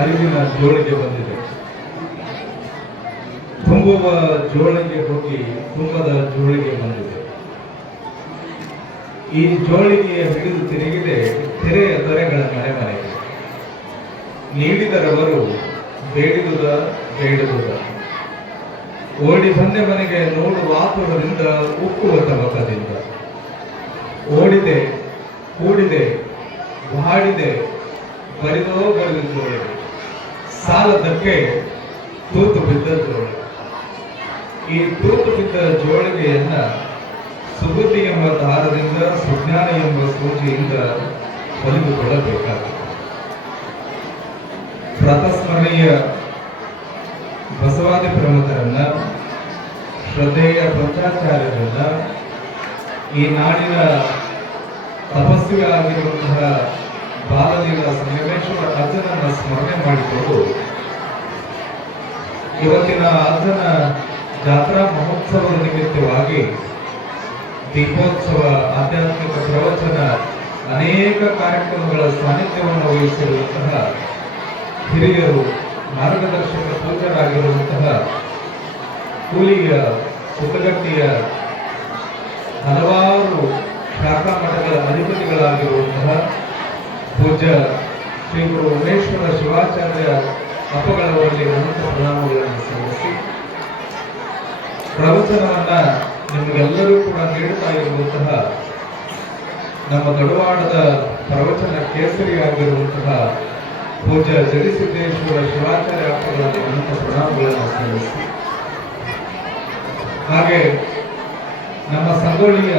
ಅರಿವಿನ ಜೋಳಿಗೆ ಬಂದಿದೆ. ತುಂಬುವ ಜೋಳಿಗೆ ಹೋಗಿ ತುಂಬದ ಜೋಳಿಗೆ ಬಂದಿದೆ. ಈ ಜೋಳಿಗೆಯ ಹಿಡಿದು ತಿರುಗಿದೆ ತೆರೆಯ ದೊರೆಗಳ ಮನೆ ಮನೆಗೆ ನೀಡಿದರವರು ಬೇಡಿದುದ ಬೇಡಿದುದ. ಓಡಿ ಬಂದೆ ಮನೆಗೆ ನೋಡುವ ಆತುರದಿಂದ, ಉಕ್ಕುವ ತಮಕದಿಂದ. ಓಡಿದೆ, ಕೂಡಿದೆ, ಬಾಡಿದೆ, ಬರಿದೋ ಬರೆದಿದ್ದೋಳಿದೆ ಸಾಲದಕ್ಕೆ ತೂತು ಬಿದ್ದ ಈ ತೂತು ಬಿದ್ದ ಜೋಳಿಗೆಯನ್ನ ಸುಬುದ್ಧಿ ಎಂಬ ದಾರದಿಂದ, ಸುಜ್ಞಾನ ಎಂಬ ಸೂಜಿಯಿಂದ ಹೊಲಿದುಕೊಳ್ಳಬೇಕಾಗುತ್ತೆ. ಪ್ರಾತಸ್ಮರಣೀಯ ಬಸವಾದಿ ಪ್ರಮುಖರನ್ನ, ಶ್ರದ್ಧೆಯ ಪಂಚಾಚಾರ್ಯರನ್ನ ಈ ನಾಡಿನ ತಪಸ್ವಿಗಳಾಗಿರುವಂತಹ ಬಾಲಲೀಲ ಸಂಗಮೇಶ್ವರ ಅಜ್ಜನನ್ನ ಸ್ಮರಣೆ ಮಾಡಿಕೊಂಡು ಇವತ್ತಿನ ಅಜ್ಜನ ಜಾತ್ರಾ ಮಹೋತ್ಸವದ ನಿಮಿತ್ತವಾಗಿ ದೀಪೋತ್ಸವ, ಆಧ್ಯಾತ್ಮಿಕ ಪ್ರವಚನ, ಅನೇಕ ಕಾರ್ಯಕ್ರಮಗಳ ಸಾನ್ನಿಧ್ಯವನ್ನು ವಹಿಸಿರುವಂತಹ ಹಿರಿಯರು, ಮಾರ್ಗದರ್ಶಕ ಪೂಜರಾಗಿರುವಂತಹ ಕೂಲಿಯ ಸುಖಗಟ್ಟಿಯ ಹಲವಾರು ಶಾಖಾ ಮಠಗಳ ಅಧಿಪತಿಗಳಾಗಿರುವಂತಹ ಪೂಜ್ಯ ಶ್ರೀ ಗುರು ಉಮೇಶ್ವರ ಶಿವಾಚಾರ್ಯ ಅಪ್ಪಗಳವರಲ್ಲಿ ಅನಂತ ಪ್ರಣಾಮಗಳನ್ನು ಸಲ್ಲಿಸಿ. ಪ್ರವಚನವನ್ನು ನಿಮಗೆಲ್ಲರೂ ಕೂಡ ನೀಡುತ್ತಾ ಇರುವಂತಹ ನಮ್ಮ ಗಡುವಾಡದ ಪ್ರವಚನ ಕೇಸರಿಯಾಗಿರುವಂತಹ ಪೂಜ್ಯ ಜಗಸಿದ್ದೇಶ್ವರ ಶಿವಾಚಾರ್ಯ ಅಪ್ಪಗಳಲ್ಲಿ ಅನಂತ ಪ್ರಣಾಮಗಳನ್ನು ಸಲ್ಲಿಸಿ. ಹಾಗೆ ನಮ್ಮ ಸಂಗೊಳ್ಳಿಯ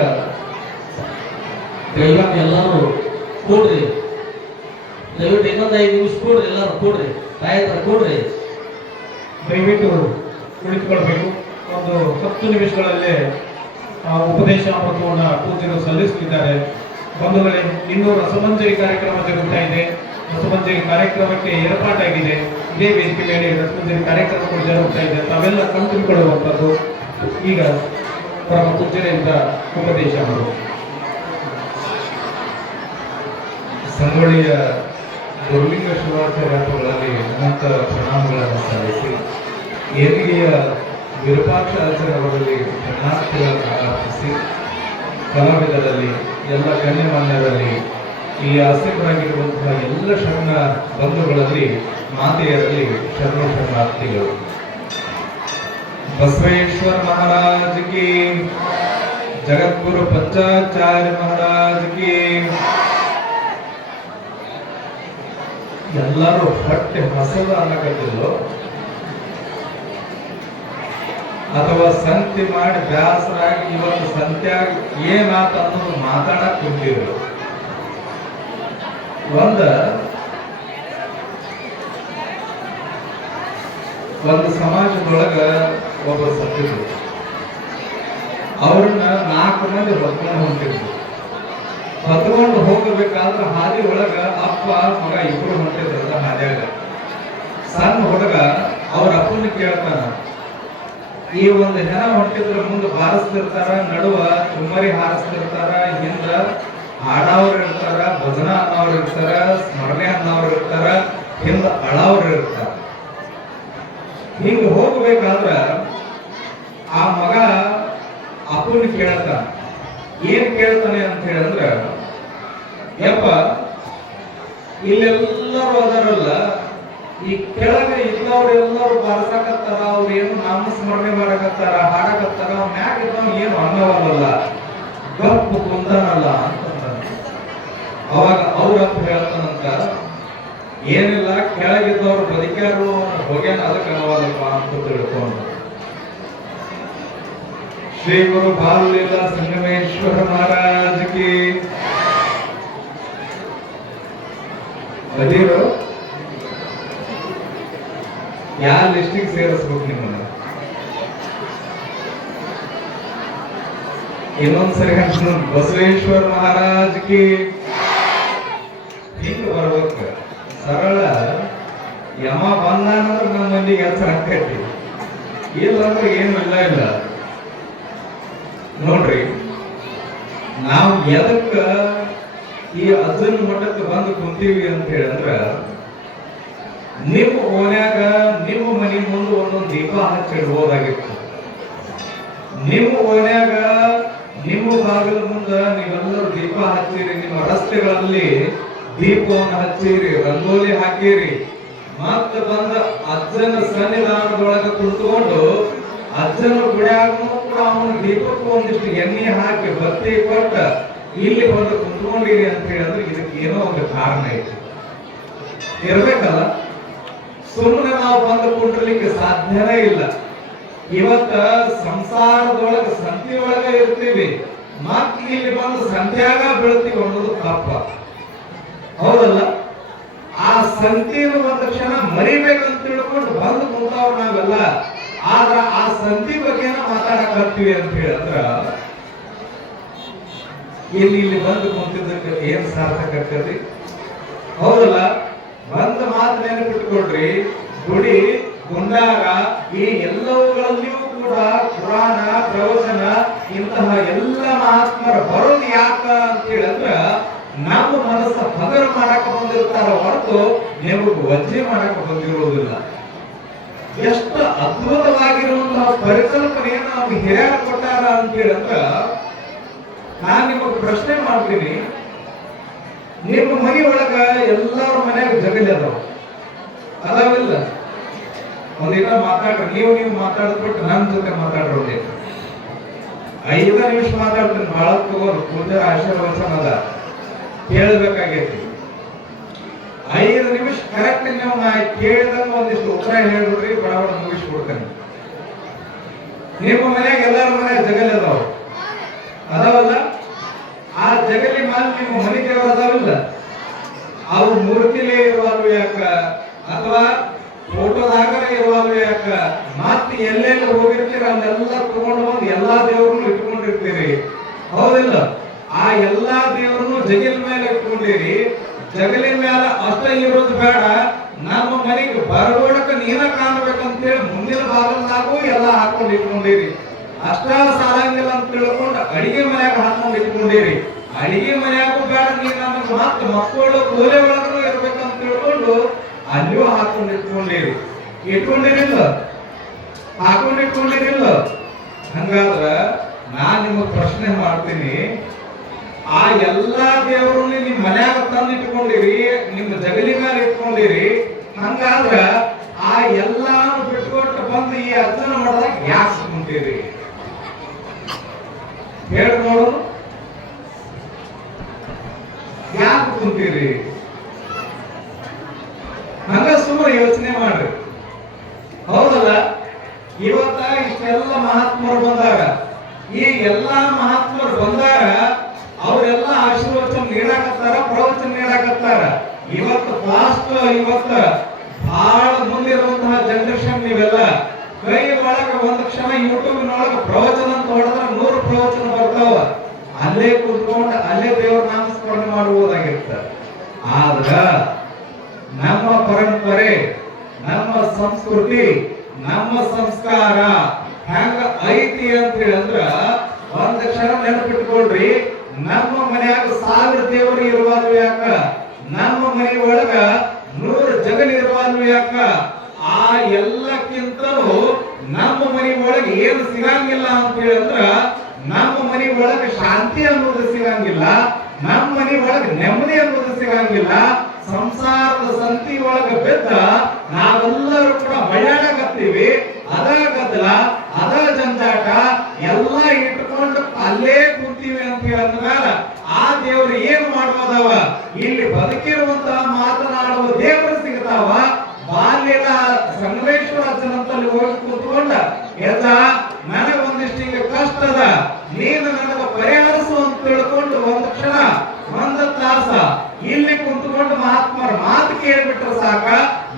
ಎಲ್ಲರೂ ಕೂಡ್ರಿ. ದಯವಿಟ್ಟು ಇನ್ನೊಂದು ಐದು ನಿಮಿಷ ಕೊಡ್ರಿ, ಎಲ್ಲರೂ ಕೊಡ್ರಿ. ತಾಯತ್ರ ಕೊಡ್ರಿ. ದಯವಿಟ್ಟು ಕುಳಿತುಕೊಳ್ಬೇಕು. ಒಂದು ಹತ್ತು ನಿಮಿಷಗಳಲ್ಲಿ ಉಪದೇಶ ಪತ್ರವನ್ನು ಪೂಜ್ಯರು ಸಲ್ಲಿಸುತ್ತಿದ್ದಾರೆ. ಬಂಧುಗಳೇ, ಇಂದು ರಸಮಂಜರಿ ಕಾರ್ಯಕ್ರಮ ಜರುಗ್ತಾ ಇದೆ. ರಸಮಂಜರಿ ಕಾರ್ಯಕ್ರಮಕ್ಕೆ ಏರ್ಪಾಟಾಗಿದೆ. ಇದೇ ವೇದಿಕೆ ಮೇಲೆ ರಸಮಂಜರಿ ಕಾರ್ಯಕ್ರಮಗಳು ಜರುಗ್ತಾ ಇದೆ. ತಾವೆಲ್ಲ ಕಣ್ತುಂಬಿಕೊಳ್ಳುವಂಥದ್ದು ಈಗ ಪರಮ ಪೂಜ್ಯರಿಂದ ಉಪದೇಶ ಸಂಗೊಳ್ಳಿಯ ದುರ್ಲಿಂಗ ಶಿವಾಚಾರ್ಯಗಳಲ್ಲಿ ಅನಂತ ಪ್ರಣಾಮಗಳನ್ನು ಸಲ್ಲಿಸಿ, ಏರಿಗೆಯ ವಿರೂಪಾಕ್ಷ ಆಚಾರ್ಯವರಲ್ಲಿ ಶರಣಾರ್ಥಿಗಳನ್ನು ಆರಾಧಿಸಿ ಕಲಾವಿದರಲ್ಲಿ, ಎಲ್ಲ ಗಣ್ಯಮಾನ್ಯರಲ್ಲಿ, ಈ ಆಸಕ್ತರಾಗಿರುವಂತಹ ಎಲ್ಲ ಶರಣ ಬಂಧುಗಳಲ್ಲಿ, ಮಾತೆಯರಲ್ಲಿ ಶರಣ ಶರಣಾರ್ಥಿಗಳು. ಬಸವೇಶ್ವರ ಮಹಾರಾಜ್ ಕಿ ಜಗದ್ಗುರು ಪಂಚಾಚಾರ್ಯ ಮಹಾರಾಜ್ ಕಿ ಎಲ್ಲರೂ ಹೊಟ್ಟೆ ಹಸದ ಕಟ್ಟಿದ್ರು ಅಥವಾ ಸಂತಿ ಮಾಡಿ ಬ್ಯಾಸರಾಗಿ ಇವತ್ತು ಸಂತ್ಯಾಗ ಏನಾತ ಅನ್ನೋದು ಮಾತಾಡಕ್ ಕುಂತಿದ್ರು ಒಂದ, ಒಂದು ಸಮಾಜದೊಳಗ ಒಬ್ಬ ಸತ್ತಿದ್ರು ಅವ್ರನ್ನ ನಾಲ್ಕು ಮಂದಿ ಹೊತ್ಕೊಂಡು ಹೊಂಟಿದ್ರು. ಹೊತ್ಕೊಂಡು ಹೋಗಬೇಕಾದ್ರೆ ಹಾದಿ ಒಳಗ ಅಪ್ಪ, ಮಗ ಇಬ್ರು ಹೊಂಟಿದ್ರಲ್ಲ ಹಾದಿಯಾಗ. ಸಣ್ಣ ಹುಡುಗ ಅವ್ರ ಅಪ್ಪನ ಕೇಳ್ತಾನ, ಈ ಒಂದು ಹೆಣ ಹೊಂಟಿದ್ರ ಮುಂದೆ ಬಾರಿಸ್ತಿರ್ತಾರ ನಡುವ ತುಂಬರಿ ಹಾರಿಸ್ತಿರ್ತಾರ, ಹಿಂದ ಹಾಡವ್ರು ಇರ್ತಾರ, ಭಜನ ಅನ್ನೋರು ಇರ್ತಾರ, ಸ್ಮರಣೆ ಅನ್ನೋರು ಇರ್ತಾರ, ಹಿಂದ ಅಳವ್ರು ಇರ್ತಾರ. ಹಿಂಗ ಹೋಗ್ಬೇಕಾದ್ರ ಆ ಮಗ ಅಪ್ಪನ ಕೇಳ್ತಾನ. ಏನ್ ಕೇಳ್ತಾನೆ ಅಂತ ಹೇಳಿದ್ರ ಯಪ್ಪ ಇಲ್ಲೆಲ್ಲರೂ ಅದರಲ್ಲ, ಈ ಕೆಳಗೆ ಇದ್ದವ್ರು ಎಲ್ಲರೂ ಬರ್ಸಕತ್ತಾರ ಅವ್ರು ಏನು ನಾಮ ಸ್ಮರಣೆ ಮಾಡಕತ್ತಾರ, ಹಾಡಕತ್ತಾರ, ಮ್ಯಾಗ ಇದ್ದವ್ ಏನು ಅನ್ನವಲ್ಲ ಗಪ್ಪು ಕುಂದನಲ್ಲ ಅಂತಂದ ಅವಾಗ ಅವ್ರಪ್ಪ ಹೇಳ್ತಾನಂತ ಏನಿಲ್ಲ, ಕೆಳಗಿದ್ದವ್ರು ಬದುಕ್ಯಾರು, ಹೋಗ್ಯಾನ, ಅದಕ್ಕೆ ಅನ್ನವಲ್ಲಪ್ಪ ಅಂತ ತಿಳ್ಕೊಂಡು. ಶ್ರೀ ಗುರು ಬಾಲ್ಯದ ಸಂಗಮೇಶ್ವರ ಮಹಾರಾಜ್ ಬದೀರು ಯಾವ ಲಿಸ್ಟಿಗೆ ಸೇರಿಸ್ಬೇಕು ನಿಮ್ಮನ್ನ? ಇನ್ನೊಂದ್ಸರಿ ಬಸವೇಶ್ವರ ಮಹಾರಾಜ್ ಕಿ. ಹಿಂಗ ಬರ್ಬೇಕು. ಸರಳ. ಯಮ ಬಂದಾನಂದ್ರೆ ನಮ್ಮ ಮಂದಿಗೆ ಹೆಸರು ಹಾಕೈತಿ ಇಲ್ಲ ಅಂದ್ರೆ ಏನು ಇಲ್ಲ ಇಲ್ಲ. ನೋಡ್ರಿ, ನಾವು ಎದಕ್ಕ ಈ ಅಜ್ಜನ ಮಠಕ್ಕೆ ಬಂದು ಕುಂತೀವಿ ಅಂತ ಹೇಳಿದ್ರ ನಿಮ್ಮ ಓನ್ಯಾಗ ನಿಮ್ಮ ಮನೆ ಮುಂದೆ ಒಂದೊಂದು ದೀಪ ಹಚ್ಚಿಡ್ಬೋದಾಗಿತ್ತು ನಿಮ್ಮ ಓನ್ಯಾಗ ನಿಮ್ಮ ಬಾಗಿಲ ಮುಂದ ನೀವೆಲ್ಲರೂ ದೀಪ ಹಚ್ಚಿರಿ, ನಿಮ್ಮ ರಸ್ತೆಗಳಲ್ಲಿ ದೀಪವನ್ನು ಹಚ್ಚಿರಿ, ರಂಗೋಲಿ ಹಾಕಿರಿ. ಮತ್ತೆ ಬಂದ ಅಜ್ಜನ ಸನ್ನಿಧಾನದೊಳಗೆ ಕುಳಿತುಕೊಂಡು ಅಜ್ಜನ ಗುಡಿಯಾಗೂ ಕೂಡ ಅವನ ದೀಪಕ್ಕೂ ಒಂದಿಷ್ಟು ಎಣ್ಣೆ ಹಾಕಿ ಬತ್ತಿ ಕೊಟ್ಟ ಇಲ್ಲಿ ಬಂದು ಕುತ್ಕೊಂಡಿರಿ ಅಂತ ಹೇಳಿದ್ರೆ ಇದಕ್ಕೆ ಏನೋ ಒಂದು ಕಾರಣ ಐತಿ ಇರ್ಬೇಕಲ್ಲ? ಸುಮ್ಮನೆ ನಾವು ಬಂದು ಕುಂಡ್ರಲಿಕ್ಕೆ ಸಾಧ್ಯನೇ ಇಲ್ಲ. ಇವತ್ತ ಸಂಸಾರದೊಳಗ ಸಂತಿ ಒಳಗ ಇರ್ತೀವಿ. ಮತ್ ಇಲ್ಲಿ ಬಂದು ಸಂತ್ಯಾಗ ಬೀಳ್ತೀವಿ ಅನ್ನೋದು ತಪ್ಪ ಹೌದಲ್ಲ? ಆ ಸಂತಿನ ಒಂದು ಕ್ಷಣ ಮರಿಬೇಕಂತ ತಿಳ್ಕೊಂಡು ಬಂದು ಕುಂತಾವ್ ನಾವೆಲ್ಲ. ಆದ್ರ ಆ ಸಂತಿ ಬಗ್ಗೆನ ಮಾತಾಡಕತ್ತೀವಿ ಅಂತ ಹೇಳಿದ್ರ ಇಲ್ಲಿ ಇಲ್ಲಿ ಬಂದು ಕುಂತಿದ್ದಕ್ಕೆ ಏನ್ ಸಾರ್ಥಕ ಆಗ್ತದ್ರಿ ಹೌದಲ್ಲ, ಬಂದ ಮಾತು ನೆನಪಿಟ್ಕೊಳ್ರಿ ಗುಡಿ ಗುಂಡಾರ ಈ ಎಲ್ಲವುಗಳಲ್ಲಿಯೂ ಕೂಡ ಪುರಾಣ, ಪ್ರವಚನ, ಇಂತಹ ಎಲ್ಲ ಮಹಾತ್ಮರ ಬರೋದು ಯಾಕ ಅಂತ ಹೇಳಿದ್ರ ನಮ್ಮ ಮನಸ್ಸ ಹಗರ ಮಾಡಕ್ ಬಂದಿರ್ತಾರ ಹೊರತು ನಿಮಗೆ ವಜ್ಜೆ ಮಾಡಕ್ ಬಂದಿರೋದಿಲ್ಲ. ಎಷ್ಟು ಅದ್ಭುತವಾಗಿರುವಂತಹ ಪರಿಕಲ್ಪನೆಯನ್ನು ನಮ್ಗೆ ಹಿರಿಯರು ಕೊಟ್ಟಾರ ಅಂತ ಹೇಳಿದ್ರ ನಾನ್ ನಿಮಗೆ ಪ್ರಶ್ನೆ ಮಾಡ್ತೀನಿ. ನಿಮ್ಮ ಮನೆ ಒಳಗ ಎಲ್ಲರ ಮನೆಯಾಗ ಜಗಲ್ ಅದಾವ? ಅದಾವಿಲ್ಲ? ಒಂದಿನ ಮಾತಾಡ್ರಿ. ನೀವು ನೀವು ಮಾತಾಡ್ಬಿಟ್ಟು ನನ್ನ ಜೊತೆ ಮಾತಾಡ್ರಿ ಐದು ನಿಮಿಷ ಮಾತಾಡ್ತೀನಿ. ಬಹಳ ತಗೋರು. ಪೂಜಾರ ಆಶೀರ್ವಚನ ಅದ ಕೇಳಬೇಕಾಗೈತಿ. ಐದು ನಿಮಿಷ ಕರೆಕ್ಟ್ ನೀವು ನಾ ಕೇಳಿದಂಗ ಒಂದಿಷ್ಟು ಉತ್ತರ ಹೇಳ್ಬಿಡ್ರಿ. ಬಡ ಬಡ ಮುಗಿಸ್ಬಿಡ್ತೇನೆ. ನಿಮ್ಮ ಮನೆಯಾಗ ಎಲ್ಲರ ಮನೆಯಾಗ ಜಗಲ್ ಅದಾವ? ಅದಾವಲ್ಲ? ಜಗಲಿ ಮಾಲ್ಕಿ ನಿಮ್ಮ ಮನೆ ದೇವರು ಅದಾವಿಲ್ಲ ಅವು ಮೂರ್ತಿಲೇ ಇರುವಲ್ವ ಯಾಕ? ಅಥವಾ ಫೋಟೋದಾಗ ಇರುವಲ್ವ ಯಾಕ? ಮತ್ತೆ ಎಲ್ಲೆಲ್ಲ ಹೋಗಿರ್ತೀರ ಅಲ್ಲೆಲ್ಲ ತಗೊಂಡು ಬಂದು ಎಲ್ಲಾ ದೇವ್ರನ್ನು ಇಟ್ಕೊಂಡಿರ್ತೀರಿ ಹೌದಿಲ್ಲ? ಆ ಎಲ್ಲಾ ದೇವ್ರನ್ನು ಜಗಲ್ ಮೇಲೆ ಇಟ್ಕೊಂಡಿರಿ. ಜಗಲಿ ಮೇಲೆ ಅಷ್ಟ ಇರೋದು ಬೇಡ. ನಮ್ಮ ಮನೆಗೆ ಬರಗೋಡಕ ನೀನ ಕಾಣ್ಬೇಕಂತೇಳಿ ಮುಂದಿನ ಭಾಗದಾಗೂ ಎಲ್ಲ ಹಾಕೊಂಡು ಇಟ್ಕೊಂಡಿರಿ. ಅಷ್ಟ ಸಾಲಂಗಿಲ್ಲ ಅಂತ ತಿಳ್ಕೊಂಡು ಅಡಿಗೆ ಮನೆಯಾಗ ಹಾಕೊಂಡು ಇಟ್ಕೊಂಡಿರಿ. ಅಡಿಗೆ ಮನೆಯಾಗೂ ಬೇಡ ನೀನು ಮಕ್ಕಳು, ಕೋಲೆ ಒಳಗೂ ಇರ್ಬೇಕಂತ ತಿಳ್ಕೊಂಡು ಅಲ್ಲಿಯೂ ಹಾಕೊಂಡು ಇಟ್ಕೊಂಡಿರಿ. ಇಟ್ಕೊಂಡಿರಿಲ್ಲ. ಹಾಕೊಂಡು ಇಟ್ಕೊಂಡಿರಿಲ್ಲ. ಹಂಗಾದ್ರ ನಾನ್ ನಿಮಗ್ ಪ್ರಶ್ನೆ ಮಾಡ್ತೀನಿ. ಆ ಎಲ್ಲಾ ದೇವರನ್ನ ನಿಮ್ ಮನ್ಯಾಗ ತಂದು ಇಟ್ಕೊಂಡಿರಿ ನಿಮ್ಮ ಜಗಲಿ ಮೇಲೆ ಇಟ್ಕೊಂಡಿರಿ, ಹಂಗಾದ್ರ ಆ ಎಲ್ಲಾನು ಬಿಟ್ಕೊಟ್ಟು ಬಂದು ಈ ಅರ್ಚನೆ ಮಾಡಿದಾಗ ಯಾಕೆ ಕುಂತೀರಿ? ಹೇಳಿ ನೋಡು. ಯಾಕೆ ಕುಂತೀರಿ? ಹಂಗ ಸುಮ್ಮನೆ ಯೋಚನೆ ಮಾಡ್ರಿ. ಹೌದಲ್ಲ? ಇವತ್ತ ಇಷ್ಟೆಲ್ಲ ಮಹಾತ್ಮರು ಬಂದಾಗ, ಈ ಎಲ್ಲಾ ಮಹಾತ್ಮರು ಬಂದಾಗ ಅವರೆಲ್ಲ ಆಶೀರ್ವಚನ ನೀಡಾಕತ್ತಾರ, ಪ್ರವಚನ ನೀಡಾಕತ್ತಾರ. ಇವತ್ತು ಫಾಸ್ಟ್ ಇವತ್ತ ಬಹಳ ಮುಂದಿರುವಂತಹ ಜನರೇಷನ್ ನೀವೆಲ್ಲ, ಕೈ ಒಳಗ ಒಂದು ಕ್ಷಣ ಯೂಟ್ಯೂಬ್ನೊಳಗೆ ಪ್ರವಚನ ಅಂತ ಹೊಡೆದ್ರೆ ನೂರು ಪ್ರವಚನ ಬರ್ತಾವ. ಅಲ್ಲೇ ಕುತ್ಕೊಂಡು, ಅಲ್ಲೇ ದೇವರ ನಾಮಸ್ಮರಣೆ ಮಾಡುವುದಾಗಿರ್ತ ಆದ್ರ ನಮ್ಮ ಪರಂಪರೆ, ನಮ್ಮ ಸಂಸ್ಕೃತಿ, ನಮ್ಮ ಸಂಸ್ಕಾರ ಹ್ಯಾಂಗ ಐತಿ ಅಂತ ಹೇಳಿದ್ರ ಒಂದ್ ಕ್ಷಣ ನೆನಪಿಟ್ಕೊಳ್ರಿ, ನಮ್ಮ ಮನ್ಯಾಗ ಸಾವಿರ ದೇವರು ಇರುವಾದ್ರು ಯಾಕ? ನಮ್ಮ ಮನೆ ಒಳಗ ನೂರು ಜಗನ್ ಇರುವಾದ್ರು ಯಾಕ? ಆ ಎಲ್ಲಕ್ಕಿಂತಲೂ ನಮ್ಮ ಮನೆ ಒಳಗ ಏನು ಸಿಗಂಗಿಲ್ಲ ಅಂತ ಹೇಳಿದ್ರ ನಮ್ಮ ಮನೆ ಒಳಗ ಶಾಂತಿ ಅನ್ನೋದು ಸಿಗಂಗಿಲ್ಲ. ನಮ್ಮ ಮನೆ ಒಳಗೆ ನೆಮ್ಮದಿ ಅನ್ನೋದು ಸಿಗಂಗಿಲ್ಲ ಸಂಸಾರದ ಸಂತಿ ಒಳಗ ಬಿದ್ದ ನಾವೆಲ್ಲರೂ ಕೂಡ ಬಳ್ಳಾಡಕತ್ತೀವಿ ಅದ ಗದ್ದಲ, ಅದ ಜಂಜಾಟ, ಎಲ್ಲ ಇಟ್ಕೊಂಡು ಅಲ್ಲೇ ಕೂತೀವಿ ಅಂತ ಹೇಳಿದ್ಮೇಲ ಆ ದೇವ್ರು ಏನು ಮಾಡ್ಬೋದವ ಇಲ್ಲಿ ಬದುಕಿರುವಂತಹ ಮಾತನಾಡುವ ದೇವರು ಸಿಗ್ತಾವ. ಬಾಲ್ಯದ ಸಂಗಮೇಶ್ವರ ಜನತಲ್ಲಿ ಹೋಗಿ ಕೂತ್ಕೊಂಡ ಎದ್ದ ನನಗೊಂದಿಷ್ಟು ಕಷ್ಟದ ನೀನು ನನಗ ಪರಿಹರಿಸು ಅಂತ ತಿಳ್ಕೊಂಡು ಒಂದು ಕ್ಷಣ ಒಂದು ತಾಸ ಇಲ್ಲಿ ಕುಂತ್ಕೊಂಡು ಮಹಾತ್ಮರ ಮಾತು ಕೇಳ್ಬಿಟ್ರೆ ಸಾಕ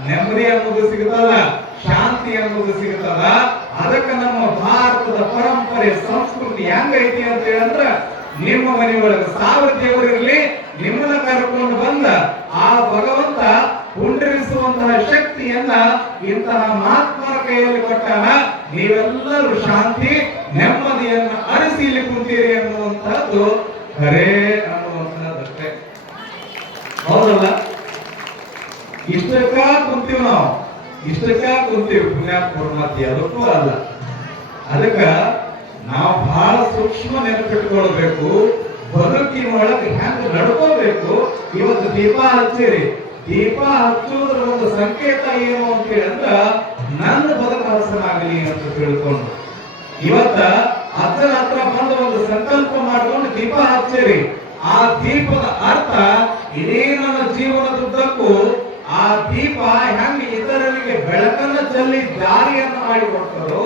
ನೆಮ್ಮದಿ ಅನ್ನೋದು ಸಿಗುತ್ತದ ಶಾಂತಿ ಅನ್ನೋದು ಸಿಗುತ್ತದ ಅದಕ್ಕೆ ನಮ್ಮ ಭಾರತದ ಪರಂಪರೆ ಸಂಸ್ಕೃತಿ ಹೆಂಗೈತಿ ಅಂತ ಹೇಳಿದ್ರ ನಿಮ್ಮ ಮನೆಯೊಳಗೆ ಸಾವಿರ ದೇವರಿರ್ಲಿ ನಿಮ್ಮನ್ನ ಕರ್ಕೊಂಡು ಬಂದ ಆ ಭಗವಂತ ಪುಂಡರಿಸುವಂತಹ ಶಕ್ತಿಯನ್ನ ಇಂತಹ ಮಹಾತ್ಮರ ಕೈಯಲ್ಲಿ ಕೊಟ್ಟಾನ ನೀವೆಲ್ಲರೂ ಶಾಂತಿ, ನೆಮ್ಮದಿಯನ್ನ ಅರಿಸಿ ಇಲ್ಲಿ ಕುಂತೀರಿ ಅನ್ನುವಂತಹದ್ದು ಖರೇ ಅನ್ನುವಂತಹದ್ದಷ್ಟೇ ಹೌದಲ್ಲ? ಇಷ್ಟಕ್ಕ ಕುಂತೀವಿ ನಾವು. ಇಷ್ಟಕ್ಕ ಕುಂತೀವಿ. ಪುಣ್ಯಾತ್ಮರ ಅದಕ್ಕೂ ಅಲ್ಲ. ಅದಕ್ಕ ನಾವು ಬಹಳ ಸೂಕ್ಷ್ಮ ನೆನಪಿಟ್ಕೊಳ್ಬೇಕು. ಬದುಕಿನೊಳಗೆ ಹೆಂಗ್ ನಡ್ಕೋಬೇಕು ಇವತ್ತು ದೀಪ ಹಚ್ಚಿರಿ ದೀಪ ಹಚ್ಚುವುದರ ಒಂದು ಸಂಕೇತ ಏನು ಅಂತ ಹೇಳಿದ್ರ, ನನ್ನ ಬದುಕು ಅಂತ ತಿಳ್ಕೊಂಡು. ಇವತ್ತ ಹತ್ರ ಹತ್ರ ಬಂದು ಒಂದು ಸಂಕಲ್ಪ ಮಾಡ್ಕೊಂಡು ದೀಪ ಹಚ್ಚಿರಿ ಆ ದೀಪದ ಅರ್ಥ ಇಡೀ ನನ್ನ ಜೀವನದುದ್ದಕ್ಕೂ ಆ ದೀಪ ಹೆಂಗ್ ಇತರರಿಗೆ ಬೆಳಕನ್ನ ಚೆಲ್ಲಿ ದಾರಿಯನ್ನು ಮಾಡಿಕೊಡ್ತದೋ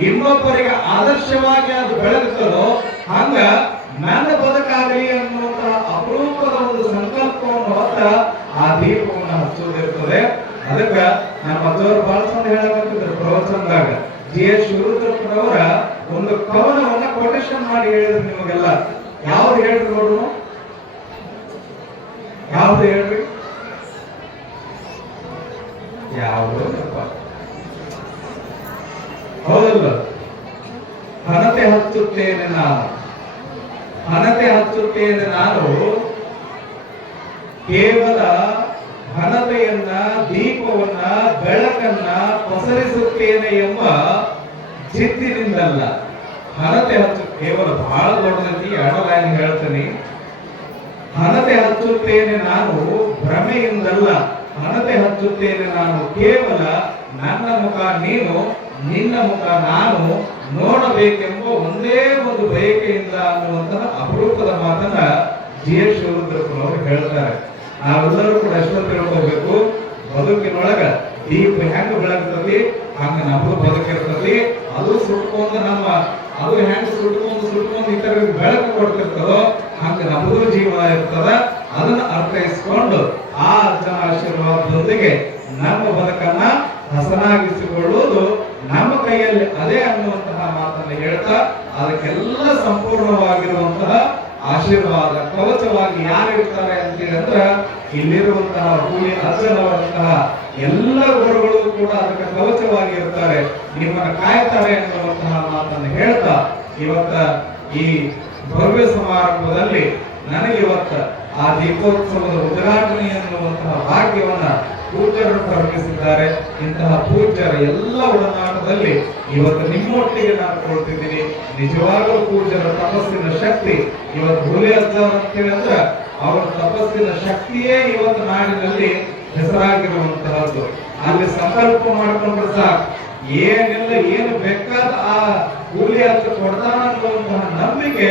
ಇನ್ನೊಬ್ಬರಿಗೆ ಆದರ್ಶವಾಗಿ ಅದು ಬೆಳಗುತ್ತದೋ, ಹಂಗ ನನ್ನ ಬದುಕಾಗಲಿ ಅನ್ನುವಂತಹ ಅಪರೂಪದ ಒಂದು ಸಂಕಲ್ಪವನ್ನು ಹೊತ್ತ ಆ ದೀಪವನ್ನು ಹಚ್ಚೋದಿರ್ತದೆ ಅದಕ್ಕ ನಮ್ಮ ಅಜ್ಜವರು ಬಹಳ ಚಂದ ಹೇಳಕತ್ತಿದ್ರು ಪ್ರವಚನದಾಗ. ಜಿ ಎಸ್ ಶಿವರುದ್ರಪ್ಪನವರ ಒಂದು ಕವನವನ್ನ ಕೊಟೇಶನ್ ಮಾಡಿ ಹೇಳಿದ್ರು ನಿಮಗೆಲ್ಲ. ಯಾವ್ದು ಹೇಳ್ರಿ ನೋಡ್ರು ಯಾವ್ದು ಹೇಳ್ರಿ? ಯಾವುದು ಹೌದಲ್ಲ? ಹಣತೆ ಹಚ್ಚುತ್ತೇನೆ ನಾನು. ಹಣತೆ ಹಚ್ಚುತ್ತೇನೆ ನಾನು. ಕೇವಲ ಘನತೆಯನ್ನ, ದೀಪವನ್ನ, ಬೆಳಕನ್ನ ಪಸರಿಸುತ್ತೇನೆ ಎಂಬ ಚಿತ್ತಿನಿಂದಲ್ಲ ಹಣತೆ ಹಚ್ಚು ಕೇವಲ ಬಹಳ ದೊಡ್ಡದೈತಿ, ಎರಡು ಲೈನ್ ಹೇಳ್ತೇನೆ. ಹಣತೆ ಹಚ್ಚುತ್ತೇನೆ ನಾನು ಭ್ರಮೆಯಿಂದಲ್ಲ. ಹಣತೆ ಹಚ್ಚುತ್ತೇನೆ ನಾನು ಕೇವಲ ನನ್ನ ಮುಖ, ನೀನು ನಿನ್ನ ಮುಖ, ನಾನು ನೋಡಬೇಕೆಂಬ ಒಂದೇ ಒಂದು ಬಯಕೆಯಿಂದ ಅನ್ನುವಂತಹ ಅಪರೂಪದ ಮಾತನ್ನ ಜಿ ಎಸ್ ಶಿವರುದ್ರಪ್ಪನವರು ಹೇಳ್ತಾರೆ. ನಾವೆಲ್ಲರೂ ಕೂಡ ಅಷ್ಟು ತಿಳ್ಕೋಬೇಕು ಬದುಕಿನೊಳಗ ದೀಪ ಹೆಂಗ್ ಬೆಳಗ್ತತಿ ಹಂಗ ನಮ್ದು ಬದುಕಿರ್ತತಿ ಅದು ಸುಟ್ಕೊಂಡು ನಮ್ಮ, ಅದು ಹೆಂಗ್ ಸುಟ್ಕೊಂಡು ಸುಟ್ಕೊಂಡು ಇತರ ಬೆಳಕು ಕೊಡ್ತಿರ್ತದೋ, ಹಂಗ ನಮ್ದು ಜೀವನ ಇರ್ತದ. ಅದನ್ನ ಅರ್ಥೈಸ್ಕೊಂಡು ಆ ಅಜ್ಜನ ಆಶೀರ್ವಾದದೊಂದಿಗೆ ನಮ್ಮ ಬದುಕನ್ನ ಹಸನಾಗಿಸಿಕೊಳ್ಳುವುದು ನಮ್ಮ ಕೈಯಲ್ಲಿ ಅದೇ ಅನ್ನುವಂತಹ ಮಾತನ್ನು ಹೇಳ್ತಾ, ಅದಕ್ಕೆಲ್ಲ ಸಂಪೂರ್ಣವಾಗಿರುವಂತಹ ಆಶೀರ್ವಾದ ಕವಚವಾಗಿ ಯಾರು ಇರ್ತಾರೆ ಅಂತ ಹೇಳಿದ್ರೆ ಇಲ್ಲಿರುವಂತಹ ಭೂಮಿ ಅರ್ಜನವಾದಂತಹ ಎಲ್ಲ ಗುರುಗಳು ಕೂಡ ಅದಕ್ಕೆ ಕವಚವಾಗಿ ಇರ್ತಾರೆ. ನಿಮ್ಮನ್ನು ಕಾಯ್ತಾರೆ ಅನ್ನುವಂತಹ ಮಾತನ್ನು ಹೇಳ್ತಾ ಇವತ್ತ ಈ ಭವ್ಯ ಸಮಾರಂಭದಲ್ಲಿ ನನಗೆ ಇವತ್ತ ಆ ದೀಪೋತ್ಸವದ ಉದ್ಘಾಟನೆ ಎನ್ನುವಂತಹ ಭಾಗ್ಯವನ್ನ ಪೂಜ್ಯರು ಪ್ರಕಟಿಸಿದ್ದಾರೆ ಇಂತಹ ಪೂಜ್ಯರ ಎಲ್ಲ ಒಡನಾಟದಲ್ಲಿ ಇವತ್ತು ನಿಮ್ಮೊಟ್ಟಿಗೆ ನಾನು ಕೊಡ್ತಿದ್ದೀನಿ ನಿಜವಾಗಲೂ ಪೂಜ್ಯರ ತಪಸ್ಸಿನ ಶಕ್ತಿ ಇವತ್ತು ಹುಲಿ ಅಜ್ಜ ಅಂತ ಅಂದ್ರೆ ಅವರ ತಪಸ್ಸಿನ ಶಕ್ತಿಯೇ ಇವತ್ತು ನಾಡಿನಲ್ಲಿ ಹೆಸರಾಗಿರುವಂತಹದ್ದು. ಅಲ್ಲಿ ಸಂಕಲ್ಪ ಮಾಡಿಕೊಂಡ್ರೆ ಸಾಕು ಏನೆಲ್ಲ, ಏನು ಬೇಕಾದ ಆ ಕೂಲಿ ಅಂತ ಕೊಡ್ತಾನ ಅನ್ನುವಂತಹ ನಂಬಿಕೆ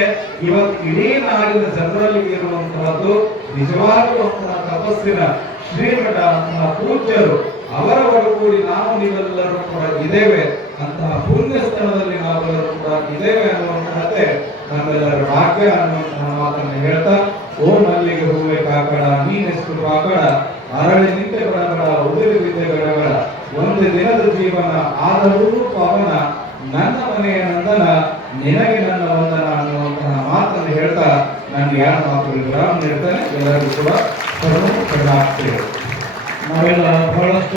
ಇವತ್ತು ಇಡೀ ನಾಡಿನ ಜನರಲ್ಲಿ ಇರುವಂತಹದ್ದು ನಿಜವಾಗ್ಲೂ ತಪಸ್ಸಿನ ಶ್ರೀಮಠ ನಮ್ಮ ಪೂಜ್ಯರು ಅವರ ಒಡಗೂಡಿ ನಾವು ನೀವೆಲ್ಲರೂ ಕೂಡ ಇದ್ದೇವೆ. ಅಂತಹ ಪುಣ್ಯ ಸ್ಥಳದಲ್ಲಿ ನಾವೆಲ್ಲರೂ ಕೂಡ ಇದ್ದೇವೆ ಅನ್ನುವಂತಹದ್ದೇ ನಮ್ಮೆಲ್ಲರ ಭಾಗ್ಯ ಅನ್ನುವಂತಹ ಮಾತನ್ನು ಹೇಳ್ತಾ, ಓಂ ಮಲ್ಲಿಗೆ ಹೂವೆ ಕಾಕಡ, ನೀನೆಷ್ಟು ಕಾಕಡ, ಅರಳಿ ನಿಂತೆ ಬಡಗಳ ಉದುರಿ ವಿದ್ಯೆ ಗಡಬಡ, ಒಂದು ದಿನದ ಜೀವನ, ಆದರೂ ಪವನ, ನನ್ನ ಮನೆಯ ನಂದನ, ನಿನಗೆ ನನ್ನ ವಂದನ ಅನ್ನುವಂತಹ ಮಾತನ್ನು ಹೇಳ್ತಾ ನಾನು ಯಾರ ಮಾತು ವಿರಾಮ ಎಲ್ಲರಿಗೂ ಕೂಡ ಸರ್ವ ಕಣ್ಣಾಗ್ತೇವೆ ನಾವೆಲ್ಲ ಬಹಳಷ್ಟು